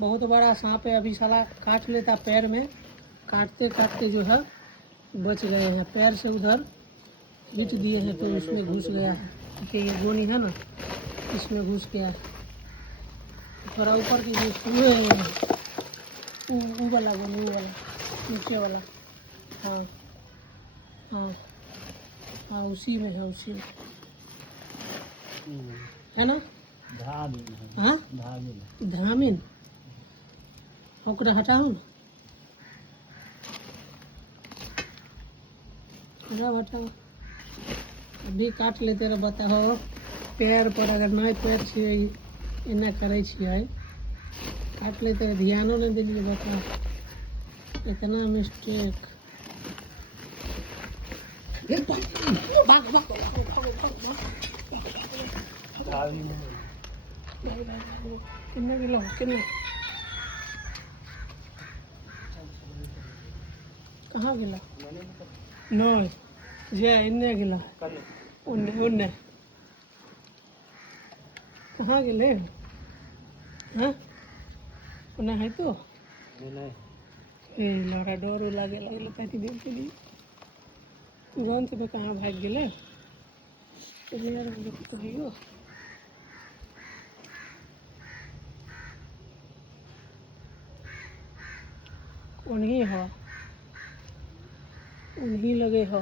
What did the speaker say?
बहुत बड़ा सांप है, अभी साला काट लेता पैर में, काटते काटते जो है बच गए हैं। पैर से उधर हिट दिए हैं तो उसमें घुस गया है, क्योंकि ये गोनी है ना, इसमें घुस गया है। थोड़ा ऊपर की वो वाला गोनी, वो वाला नीचे वाला, हाँ हाँ हाँ, उसी में है, उसी में है ना। हाँ धामिन ओकरा हटाओ ना, हटाओ। अभी काट लेते रह, बताओ पैर पर अगर नहीं पैर से एना करे छियै, काट लेते रह, ध्यानो नहीं दिलिए, बताओ इतना मिस्टेक। किन्ने किलो किन्ने, कहाँ गिला नहीं जे इन्ने गिला, उन्ने उन्ने कहाँ गिले, हाँ उन्ने है तो ए लड़ा डर लगे लगे पैटी देर के लिए तुरंत पे कहाँ भाग गए कहियो। उन्हीं हो, उन्हीं लगे हो।